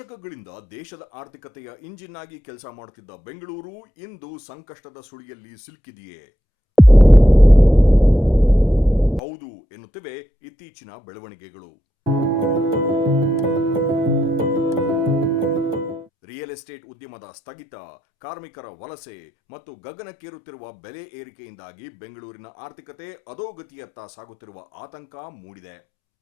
ದಶಕಗಳಿಂದ ದೇಶದ ಆರ್ಥಿಕತೆಯ ಇಂಜಿನ್ ಆಗಿ ಕೆಲಸ ಮಾಡುತ್ತಿದ್ದ ಬೆಂಗಳೂರು ಇಂದು ಸಂಕಷ್ಟದ ಸುಳಿಯಲ್ಲಿ ಸಿಲುಕಿದೆಯೇ? ಹೌದು ಎನ್ನುತ್ತಿವೆ ಇತ್ತೀಚಿನ ಬೆಳವಣಿಗೆಗಳು. ರಿಯಲ್ ಎಸ್ಟೇಟ್ ಉದ್ಯಮದ ಸ್ಥಗಿತ, ಕಾರ್ಮಿಕರ ವಲಸೆ ಮತ್ತು ಗಗನಕ್ಕೇರುತ್ತಿರುವ ಬೆಲೆ ಏರಿಕೆಯಿಂದಾಗಿ ಬೆಂಗಳೂರಿನ ಆರ್ಥಿಕತೆ ಅಧೋಗತಿಯತ್ತ ಸಾಗುತ್ತಿರುವ ಆತಂಕ ಮೂಡಿದೆ.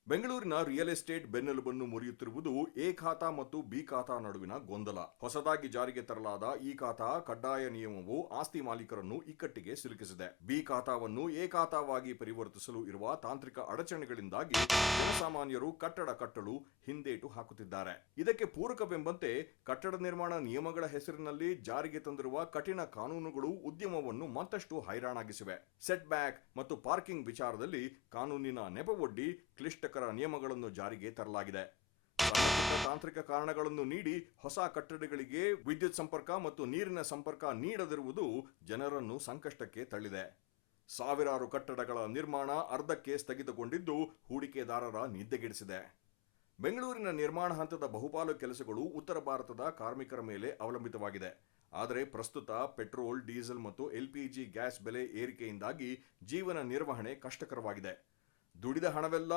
ಬೆಂಗಳೂರಿನ ರಿಯಲ್ ಎಸ್ಟೇಟ್ ಬೆನ್ನೆಲುಬನ್ನು ಮುರಿಯುತ್ತಿರುವುದು ಎ ಖಾತಾ ಮತ್ತು ಬಿ ಖಾತಾ ನಡುವಿನ ಗೊಂದಲ. ಹೊಸದಾಗಿ ಜಾರಿಗೆ ತರಲಾದ ಇ ಖಾತಾ ಕಡ್ಡಾಯ ನಿಯಮವು ಆಸ್ತಿ ಮಾಲೀಕರನ್ನು ಇಕ್ಕಟ್ಟಿಗೆ ಸಿಲುಕಿಸಿದೆ. ಬಿ ಖಾತಾವನ್ನು ಎ ಖಾತಾವಾಗಿ ಪರಿವರ್ತಿಸಲು ಇರುವ ತಾಂತ್ರಿಕ ಅಡಚಣೆಗಳಿಂದಾಗಿ ಜನಸಾಮಾನ್ಯರು ಕಟ್ಟಡ ಕಟ್ಟಲು ಹಿಂದೇಟು ಹಾಕುತ್ತಿದ್ದಾರೆ. ಇದಕ್ಕೆ ಪೂರಕವೆಂಬಂತೆ ಕಟ್ಟಡ ನಿರ್ಮಾಣ ನಿಯಮಗಳ ಹೆಸರಿನಲ್ಲಿ ಜಾರಿಗೆ ತಂದಿರುವ ಕಠಿಣ ಕಾನೂನುಗಳು ಉದ್ಯಮವನ್ನು ಮತ್ತಷ್ಟು ಹೈರಾಣಾಗಿಸಿವೆ. ಸೆಟ್ ಬ್ಯಾಕ್ ಮತ್ತು ಪಾರ್ಕಿಂಗ್ ವಿಚಾರದಲ್ಲಿ ಕಾನೂನಿನ ನೆಪವೊಡ್ಡಿ ಕ್ಲಿಷ್ಟಕರ ನಿಯಮಗಳನ್ನು ಜಾರಿಗೆ ತರಲಾಗಿದೆ. ತಾಂತ್ರಿಕ ಕಾರಣಗಳನ್ನು ನೀಡಿ ಹೊಸ ಕಟ್ಟಡಗಳಿಗೆ ವಿದ್ಯುತ್ ಸಂಪರ್ಕ ಮತ್ತು ನೀರಿನ ಸಂಪರ್ಕ ನೀಡದಿರುವುದು ಜನರನ್ನು ಸಂಕಷ್ಟಕ್ಕೆ ತಳ್ಳಿದೆ. ಸಾವಿರಾರು ಕಟ್ಟಡಗಳ ನಿರ್ಮಾಣ ಅರ್ಧಕ್ಕೆ ಸ್ಥಗಿತಗೊಂಡಿದ್ದು ಹೂಡಿಕೆದಾರರ ನಿದ್ದೆಗೆಡಿಸಿದೆ. ಬೆಂಗಳೂರಿನ ನಿರ್ಮಾಣ ಹಂತದ ಬಹುಪಾಲು ಕೆಲಸಗಳು ಉತ್ತರ ಭಾರತದ ಕಾರ್ಮಿಕರ ಮೇಲೆ ಅವಲಂಬಿತವಾಗಿದೆ. ಆದರೆ ಪ್ರಸ್ತುತ ಪೆಟ್ರೋಲ್, ಡೀಸೆಲ್ ಮತ್ತು LPG ಗ್ಯಾಸ್ ಬೆಲೆ ಏರಿಕೆಯಿಂದಾಗಿ ಜೀವನ ನಿರ್ವಹಣೆ ಕಷ್ಟಕರವಾಗಿದೆ. ದುಡಿದ ಹಣವೆಲ್ಲ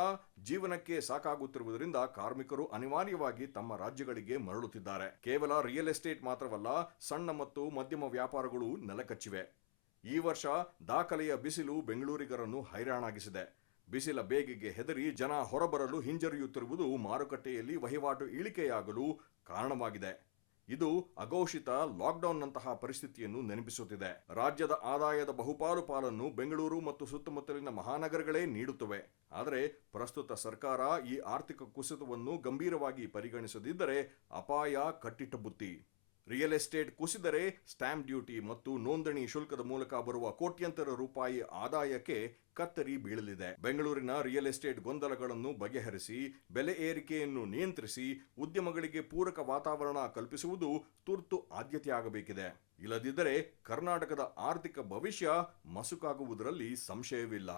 ಜೀವನಕ್ಕೆ ಸಾಕಾಗುತ್ತಿರುವುದರಿಂದ ಕಾರ್ಮಿಕರು ಅನಿವಾರ್ಯವಾಗಿ ತಮ್ಮ ರಾಜ್ಯಗಳಿಗೆ ಮರಳುತ್ತಿದ್ದಾರೆ. ಕೇವಲ ರಿಯಲ್ ಎಸ್ಟೇಟ್ ಮಾತ್ರವಲ್ಲ, ಸಣ್ಣ ಮತ್ತು ಮಧ್ಯಮ ವ್ಯಾಪಾರಗಳು ನೆಲಕಚ್ಚಿವೆ. ಈ ವರ್ಷ ದಾಖಲೆಯ ಬಿಸಿಲು ಬೆಂಗಳೂರಿಗರನ್ನು ಹೈರಾಣಾಗಿಸಿದೆ. ಬಿಸಿಲ ಬೇಗೆಗೆ ಹೆದರಿ ಜನ ಹೊರಬರಲು ಹಿಂಜರಿಯುತ್ತಿರುವುದು ಮಾರುಕಟ್ಟೆಯಲ್ಲಿ ವಹಿವಾಟು ಇಳಿಕೆಯಾಗಲು ಕಾರಣವಾಗಿದೆ. ಇದು ಅಘೋಷಿತ ಲಾಕ್ಡೌನ್ನಂತಹ ಪರಿಸ್ಥಿತಿಯನ್ನು ನೆನಪಿಸುತ್ತಿದೆ. ರಾಜ್ಯದ ಆದಾಯದ ಬಹುಪಾಲು ಪಾಲನ್ನು ಬೆಂಗಳೂರು ಮತ್ತು ಸುತ್ತಮುತ್ತಲಿನ ಮಹಾನಗರಗಳೇ ನೀಡುತ್ತವೆ. ಆದರೆ ಪ್ರಸ್ತುತ ಸರ್ಕಾರ ಈ ಆರ್ಥಿಕ ಕುಸಿತವನ್ನು ಗಂಭೀರವಾಗಿ ಪರಿಗಣಿಸದಿದ್ದರೆ ಅಪಾಯ ಕಟ್ಟಿಟ್ಟ ಬುತ್ತಿ. ರಿಯಲ್ ಎಸ್ಟೇಟ್ ಕುಸಿದರೆ ಸ್ಟ್ಯಾಂಪ್ ಡ್ಯೂಟಿ ಮತ್ತು ನೋಂದಣಿ ಶುಲ್ಕದ ಮೂಲಕ ಬರುವ ಕೋಟ್ಯಂತರ ರೂಪಾಯಿ ಆದಾಯಕ್ಕೆ ಕತ್ತರಿ ಬೀಳಲಿದೆ. ಬೆಂಗಳೂರಿನ ರಿಯಲ್ ಎಸ್ಟೇಟ್ ಗೊಂದಲಗಳನ್ನು ಬಗೆಹರಿಸಿ ಬೆಲೆ ಏರಿಕೆಯನ್ನು ನಿಯಂತ್ರಿಸಿ ಉದ್ಯಮಗಳಿಗೆ ಪೂರಕ ವಾತಾವರಣ ಕಲ್ಪಿಸುವುದು ತುರ್ತು ಆದ್ಯತೆಯಾಗಬೇಕಿದೆ. ಇಲ್ಲದಿದ್ದರೆ ಕರ್ನಾಟಕದ ಆರ್ಥಿಕ ಭವಿಷ್ಯ ಮಸುಕಾಗುವುದರಲ್ಲಿ ಸಂಶಯವಿಲ್ಲ.